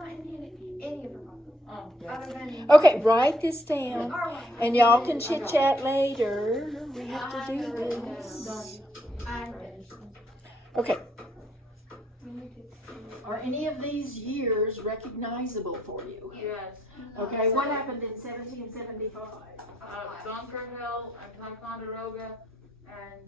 I'm not in any of the problems. Oh, yeah. Other than Okay, write this down, and y'all can chit chat later. We have to do this. Okay. Are any of these years recognizable for you? Yes. Okay, what happened in 1775? Bunker Hill and Ticonderoga and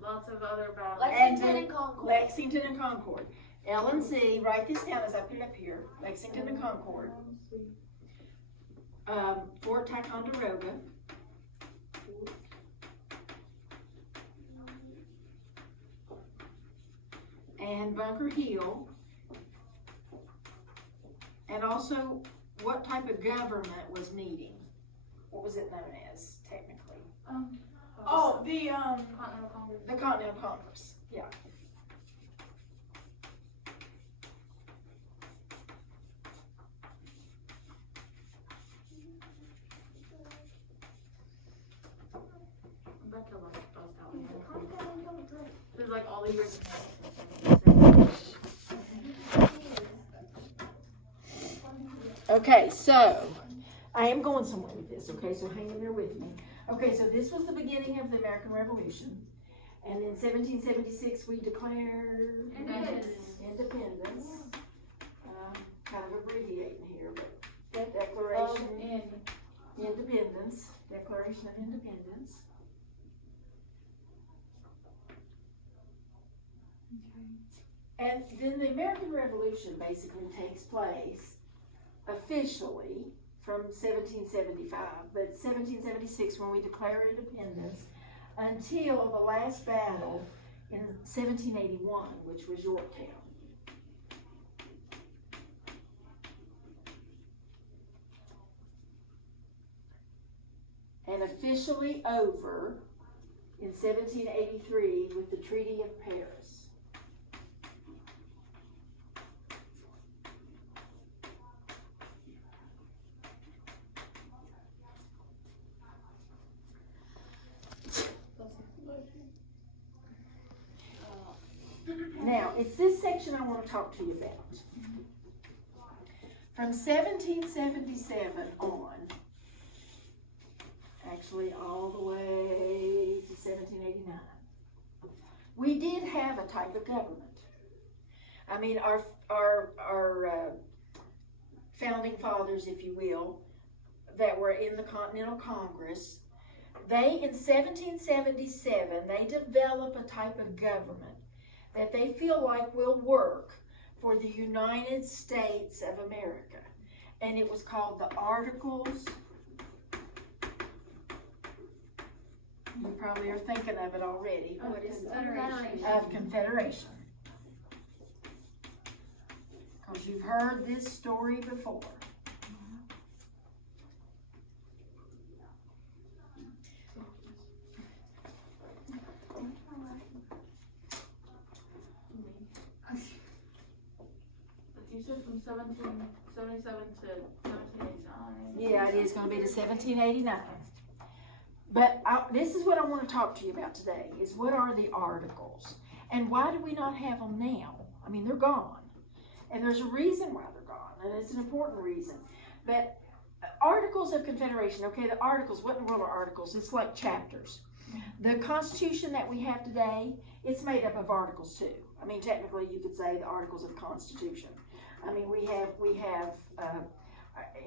lots of other battles. Lexington and Concord. Lexington and Concord. L&C, write this down as I put it up here. Lexington and Concord. Fort Ticonderoga. And Bunker Hill. And also, what type of government was meeting? What was it known as, technically? Continental Congress. The Continental Congress, yeah. I bet you'll like those out. There's like all the years. Okay, so I am going somewhere with this, okay, so hang in there with me. Okay, so this was the beginning of the American Revolution, and in 1776 we declared independence. Kind of abbreviating here, but that Declaration Independence, Declaration of Independence. And then the American Revolution basically takes place officially from 1775, but 1776 when we declare independence until the last battle in 1781, which was Yorktown. And officially over in 1783 with the Treaty of Paris. Now, it's this section I want to talk to you about. From 1777 on, actually all the way to 1789, we did have a type of government. I mean, our founding fathers, if you will, that were in the Continental Congress, they, in 1777, they develop a type of government that they feel like will work for the United States of America. And it was called the Articles. You probably are thinking of it already. What is it? Of Confederation. Because you've heard this story before. You said from 1777 to 1789. Yeah, it is going to be to 1789. But this is what I want to talk to you about today, is what are the Articles? And why do we not have them now? I mean, they're gone. And there's a reason why they're gone, and it's an important reason. But Articles of Confederation, okay, the Articles, what in the world are Articles? It's like chapters. The Constitution that we have today, it's made up of Articles too. I mean, technically you could say the Articles of the Constitution. I mean, we have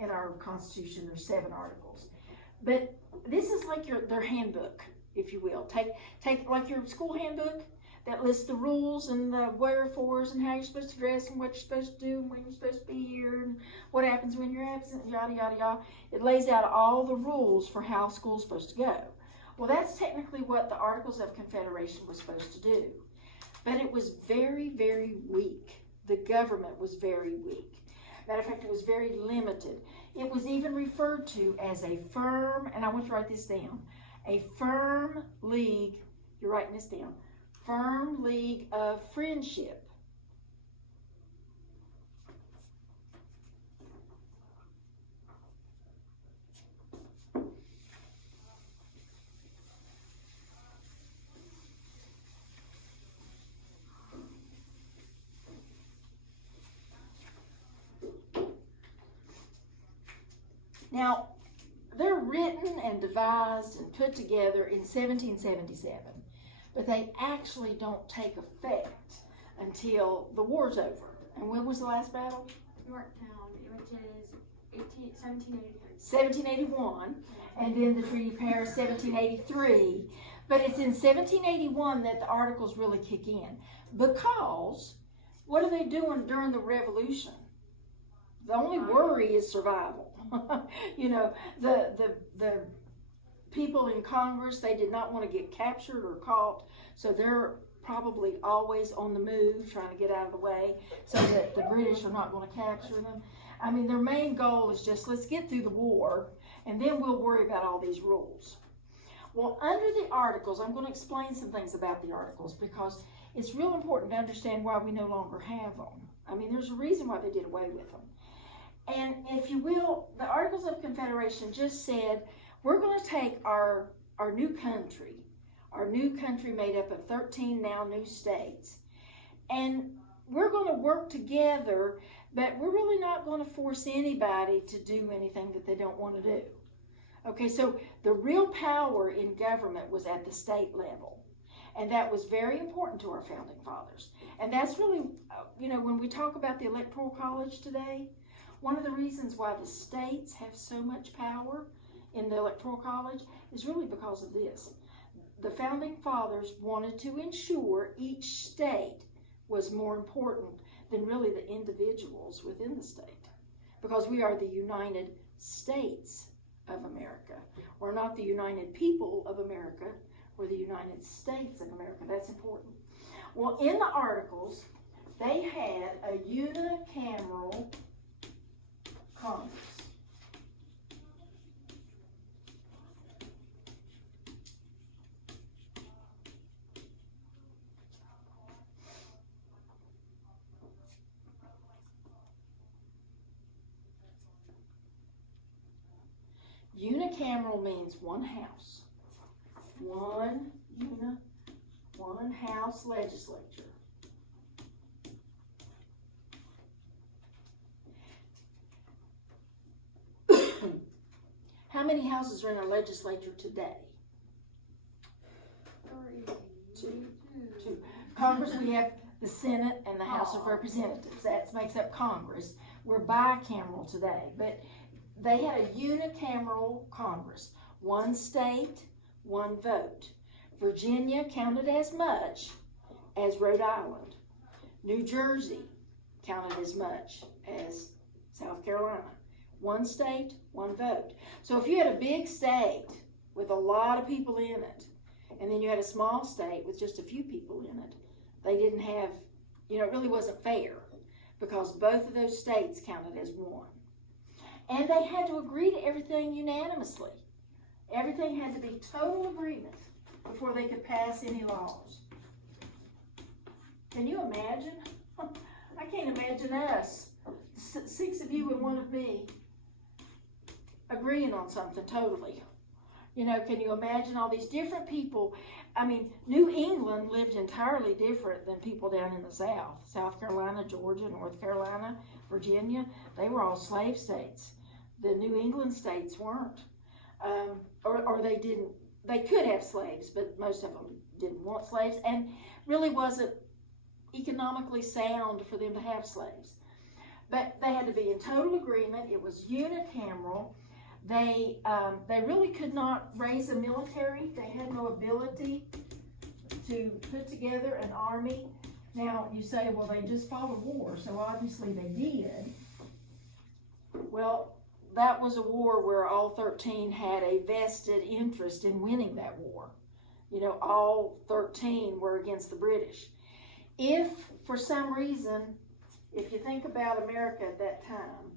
in our Constitution, there's 7 articles. But this is like their handbook, if you will. Take like your school handbook that lists the rules and the wherefores and how you're supposed to dress and what you're supposed to do and when you're supposed to be here and what happens when you're absent, yada, yada, yada. It lays out all the rules for how school's supposed to go. Well, that's technically what the Articles of Confederation was supposed to do. But it was very, very weak. The government was very weak. Matter of fact, it was very limited. It was even referred to as a firm, and I want you to write this down, a firm league, you're writing this down, firm league of friendship. Now, they're written and devised and put together in 1777, but they actually don't take effect until the war's over. And when was the last battle? Yorktown, which is 1783. 1781, and then the Treaty of Paris, 1783. But it's in 1781 that the Articles really kick in, because what are they doing during the Revolution? The only worry is survival. You know, the people in Congress, they did not want to get captured or caught, so they're probably always on the move, trying to get out of the way so that the British are not going to capture them. I mean, their main goal is just, let's get through the war, and then we'll worry about all these rules. Well, under the Articles, I'm going to explain some things about the Articles, because it's real important to understand why we no longer have them. I mean, there's a reason why they did away with them. And if you will, the Articles of Confederation just said, we're going to take our new country made up of 13 now new states, and we're going to work together, but we're really not going to force anybody to do anything that they don't want to do. Okay, so the real power in government was at the state level, and that was very important to our founding fathers. And that's really, you know, when we talk about the Electoral College today, one of the reasons why the states have so much power in the Electoral College is really because of this. The founding fathers wanted to ensure each state was more important than really the individuals within the state, because we are the United States of America. We're not the United People of America, we're the United States of America. That's important. Well, in the Articles, they had a unicameral Congress. Unicameral means one house, one house legislature. How many houses are in our legislature today? 2. Congress, we have the Senate and the House of Representatives. That makes up Congress. We're bicameral today, but they had a unicameral Congress. One state, one vote. Virginia counted as much as Rhode Island. New Jersey counted as much as South Carolina. One state, one vote. So if you had a big state with a lot of people in it, and then you had a small state with just a few people in it, they didn't have, you know, it really wasn't fair, because both of those states counted as one. And they had to agree to everything unanimously. Everything had to be total agreement before they could pass any laws. Can you imagine? I can't imagine us, 6 of you and 1 of me, agreeing on something totally. You know, can you imagine all these different people? I mean, New England lived entirely different than people down in the South. South Carolina, Georgia, North Carolina, Virginia, they were all slave states. The New England states weren't. Or they didn't, they could have slaves, but most of them didn't want slaves, and really wasn't economically sound for them to have slaves. But they had to be in total agreement. It was unicameral. They really could not raise a military. They had no ability to put together an army. Now, you say, well, they just fought a war, so obviously they did. Well, that was a war where all 13 had a vested interest in winning that war. You know, all 13 were against the British. If, for some reason, if you think about America at that time,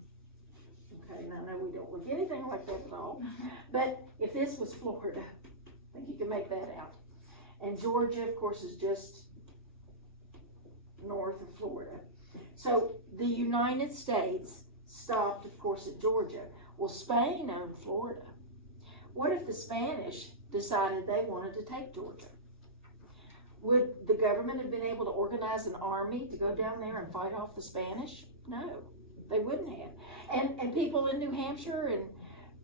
okay, now I know we don't look anything like that at all, but if this was Florida, I think you can make that out. And Georgia, of course, is just north of Florida. So the United States stopped, of course, at Georgia. Well, Spain owned Florida. What if the Spanish decided they wanted to take Georgia? Would the government have been able to organize an army to go down there and fight off the Spanish? No, they wouldn't have. And people in New Hampshire and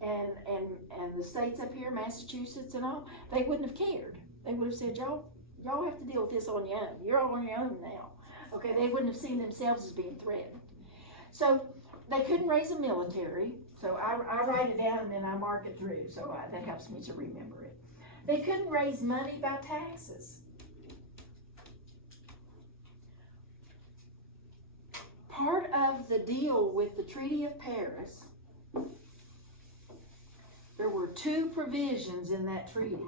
and the states up here, Massachusetts and all, they wouldn't have cared. They would have said, y'all have to deal with this on your own. You're all on your own now. Okay, they wouldn't have seen themselves as being threatened. So they couldn't raise a military. So I write it down and then I mark it through. So that helps me to remember it. They couldn't raise money by taxes. Part of the deal with the Treaty of Paris, there were two provisions in that treaty.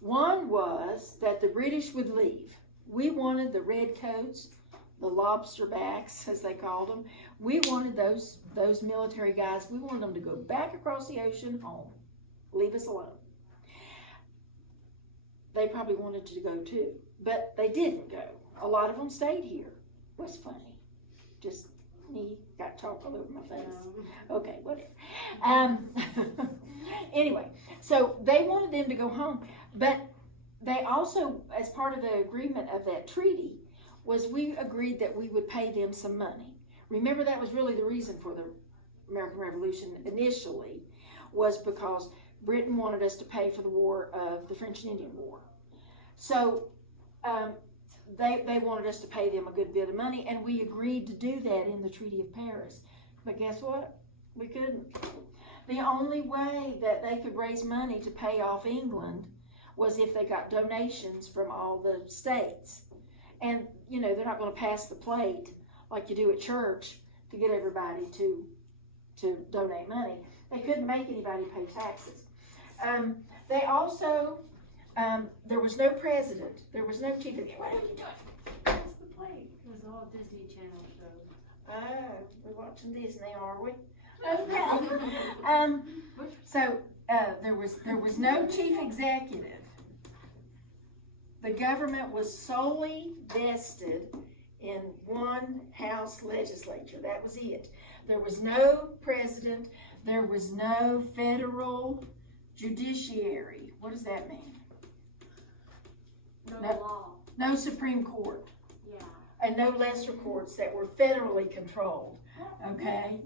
One was that the British would leave. We wanted the redcoats, the lobster backs, as they called them. We wanted those military guys, we wanted them to go back across the ocean home. Leave us alone. They probably wanted to go too, but they didn't go. A lot of them stayed here. What's funny? Just me got chalk all over my face. Okay, whatever. Anyway, so they wanted them to go home, but they also, as part of the agreement of that treaty, was we agreed that we would pay them some money. Remember, that was really the reason for the American Revolution initially, was because Britain wanted us to pay for the war of the French and Indian War. So they wanted us to pay them a good bit of money, and we agreed to do that in the Treaty of Paris. But guess what? We couldn't. The only way that they could raise money to pay off England was if they got donations from all the states. And, you know, they're not going to pass the plate like you do at church to get everybody to donate money. They couldn't make anybody pay taxes. They also, there was no president. There was no chief of... What are you doing? What's the plate? It was all Disney Channel shows. Oh, we're watching Disney, are we? Okay. So there was no chief executive. The government was solely vested in one House legislature. That was it. There was no president. There was no federal judiciary. What does that mean? No No. law. No Supreme Court. Yeah. And no lesser courts that were federally controlled. Okay?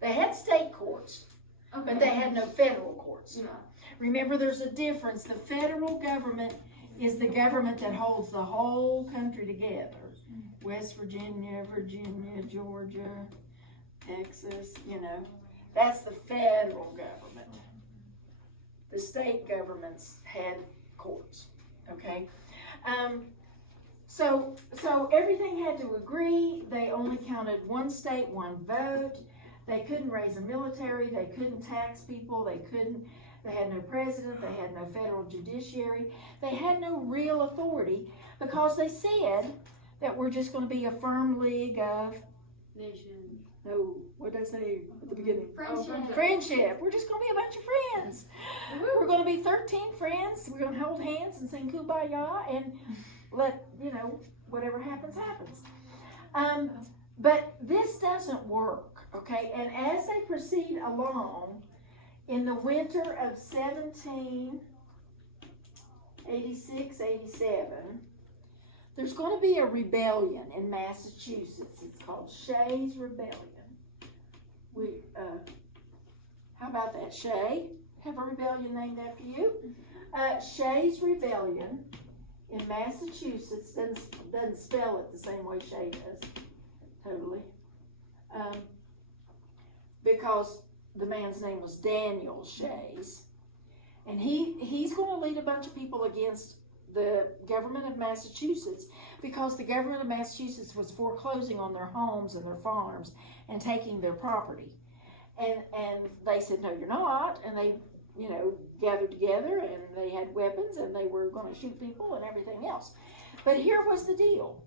They had state courts, Okay. but they had no federal courts. Yeah. Remember, there's a difference. The federal government is the government that holds the whole country together. West Virginia, Georgia, Texas, you know. That's the federal government. The state governments had courts, okay? So everything had to agree. They only counted one state, one vote. They couldn't raise a military. They couldn't tax people. They had no president. They had no federal judiciary. They had no real authority because they said that we're just going to be a firm league of, Nation. no, what did I say at the beginning? Friendship. Friendship. We're just going to be a bunch of friends. We're going to be 13 friends. We're going to hold hands and sing Kumbaya and let, you know, whatever happens, happens. But this doesn't work, okay? And as they proceed along, in the winter of 1786, 87, there's going to be a rebellion in Massachusetts. It's called Shays' Rebellion. How about that, Shay? Have a rebellion named after you? Shays' Rebellion in Massachusetts doesn't spell it the same way Shay does, totally. Because the man's name was Daniel Shays. And he's going to lead a bunch of people against the government of Massachusetts because the government of Massachusetts was foreclosing on their homes and their farms and taking their property. And they said, no, you're not. And they, you know, gathered together and they had weapons and they were going to shoot people and everything else. But here was the deal.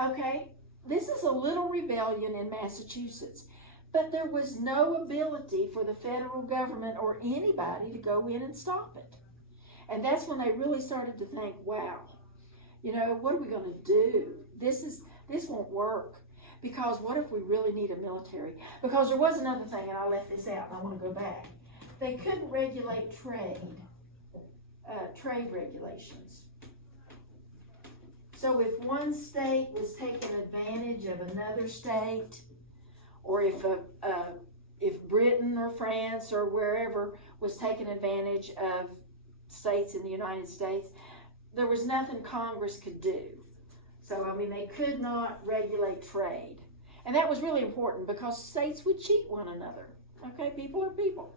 Okay, this is a little rebellion in Massachusetts. But there was no ability for the federal government or anybody to go in and stop it. And that's when they really started to think, wow, you know, what are we going to do? This won't work. Because what if we really need a military? Because there was another thing, and I left this out, and I want to go back. They couldn't regulate trade regulations. So if one state was taking advantage of another state, or if if Britain or France or wherever was taking advantage of states in the United States, there was nothing Congress could do. So, I mean, they could not regulate trade. And that was really important because states would cheat one another. Okay, people are people.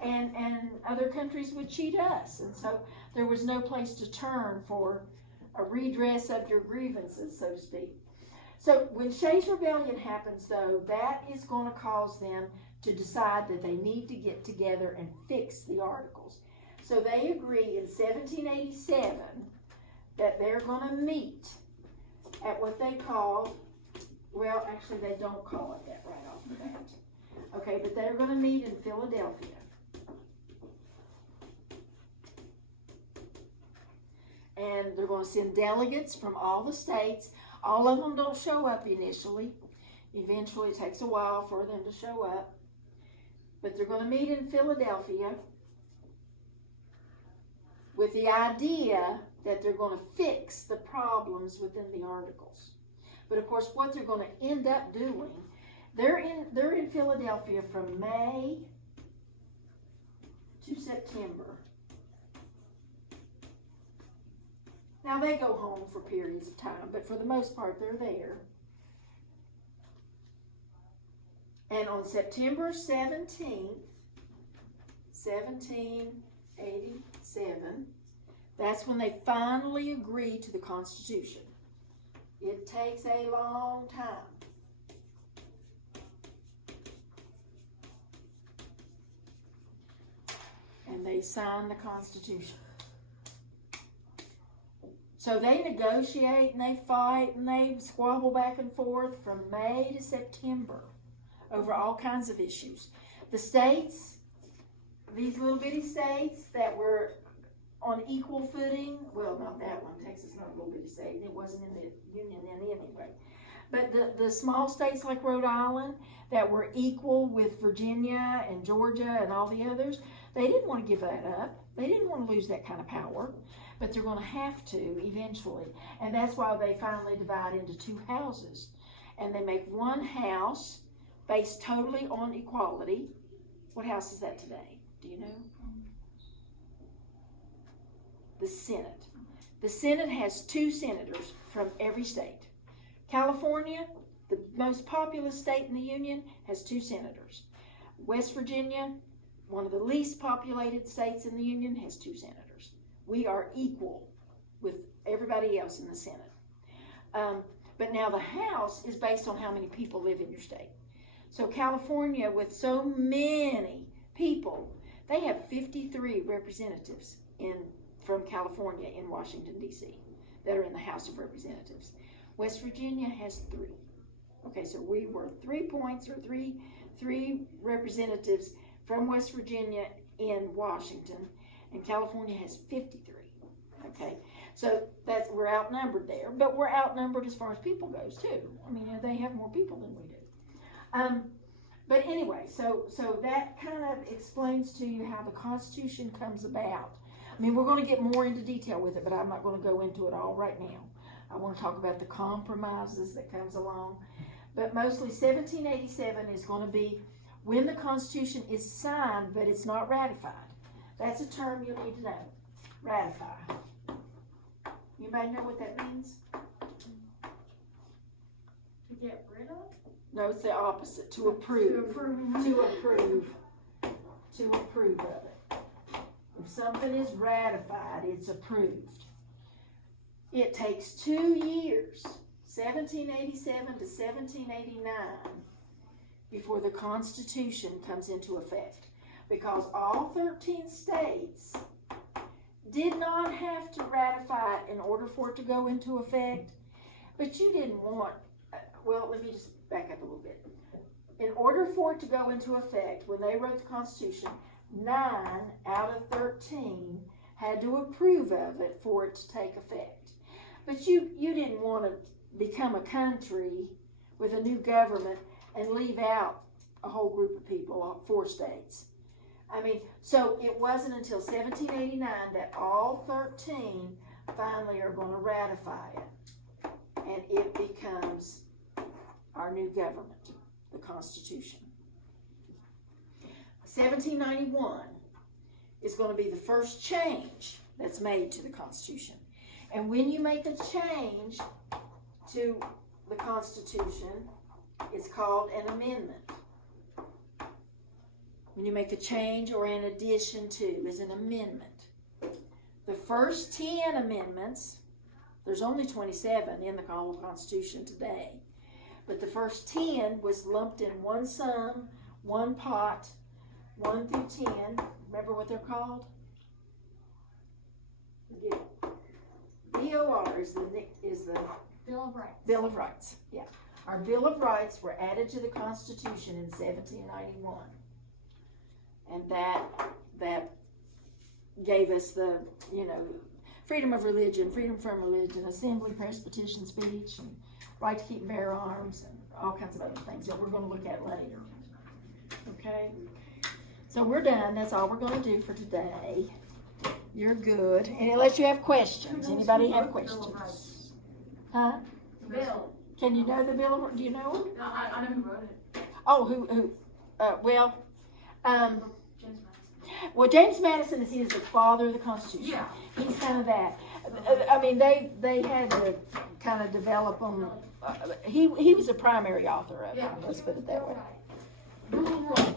And other countries would cheat us. And so there was no place to turn for a redress of your grievances, so to speak. So when Shays' Rebellion happens, though, that is going to cause them to decide that they need to get together and fix the Articles. So they agree in 1787 that they're going to meet at what they call, well, actually they don't call it that right off the bat. Okay, but they're going to meet in Philadelphia. And they're going to send delegates from all the states. All of them don't show up initially. Eventually, it takes a while for them to show up. But they're going to meet in Philadelphia with the idea that they're going to fix the problems within the Articles. But of course, what they're going to end up doing, they're in Philadelphia from May to September. Now, they go home for periods of time, but for the most part, they're there. And on September 17th, 1787, that's when they finally agree to the Constitution. It takes a long time. And they sign the Constitution. So they negotiate and they fight and they squabble back and forth from May to September over all kinds of issues. The states, these little bitty states that were on equal footing, well, not that one, Texas is not a little bitty state, it wasn't in the Union then anyway. But the small states like Rhode Island that were equal with Virginia and Georgia and all the others, they didn't want to give that up. They didn't want to lose that kind of power. But they're going to have to eventually. And that's why they finally divide into two houses. And they make one house based totally on equality. What house is that today? Do you know? The Senate. The Senate has 2 senators from every state. California, the most populous state in the Union, has 2 senators. West Virginia, one of the least populated states in the Union, has 2 senators. We are equal with everybody else in the Senate. But now the House is based on how many people live in your state. So California, with so many people, they have 53 representatives from California in Washington, D.C. that are in the House of Representatives. West Virginia has 3. Okay, so we were 3 points or three representatives from West Virginia in Washington, and California has 53. Okay, so we're outnumbered there, but we're outnumbered as far as people goes too. I mean, they have more people than we do. But anyway, so that kind of explains to you how the Constitution comes about. I mean, we're going to get more into detail with it, but I'm not going to go into it all right now. I want to talk about the compromises that comes along. But mostly 1787 is going to be when the Constitution is signed, but it's not ratified. That's a term you'll need to know. Ratify. Anybody know what that means? To get rid of? No, it's the opposite. To approve. To approve. To approve of it. If something is ratified, it's approved. It takes 2 years, 1787 to 1789, before the Constitution comes into effect. Because all 13 states did not have to ratify it in order for it to go into effect. But you didn't want, well, let me just back up a little bit. In order for it to go into effect, when they wrote the Constitution, 9 out of 13 had to approve of it for it to take effect. But you didn't want to become a country with a new government and leave out a whole group of people, 4 states. I mean, so it wasn't until 1789 that all 13 finally are going to ratify it. And it becomes our new government, the Constitution. 1791 is going to be the first change that's made to the Constitution. And when you make a change to the Constitution, it's called an amendment. When you make a change or an addition to is an amendment. The first 10 amendments, there's only 27 in the Constitution today, but the first 10 was lumped in one sum, one pot, 1 through 10. Remember what they're called? Forget it. BOR is the Bill of Rights. Bill of Rights. Yeah. Our Bill of Rights were added to the Constitution in 1791. And that gave us the, freedom of religion, freedom from religion, assembly, press, petition, speech, and right to keep and bear arms, and all kinds of other things that we're going to look at later. Okay? So we're done. That's all we're going to do for today. You're good. And unless you have questions. Anybody have questions? Huh? Bill. Can you know the Bill of Rights? Do you know it? No, I know who wrote it. Oh, who? James Madison. Well, James Madison is the father of the Constitution. Yeah. He's kind of that. I mean, they had to kind of develop them. He was a primary author of it. Yeah. Let's put it that way. Bill of Rights.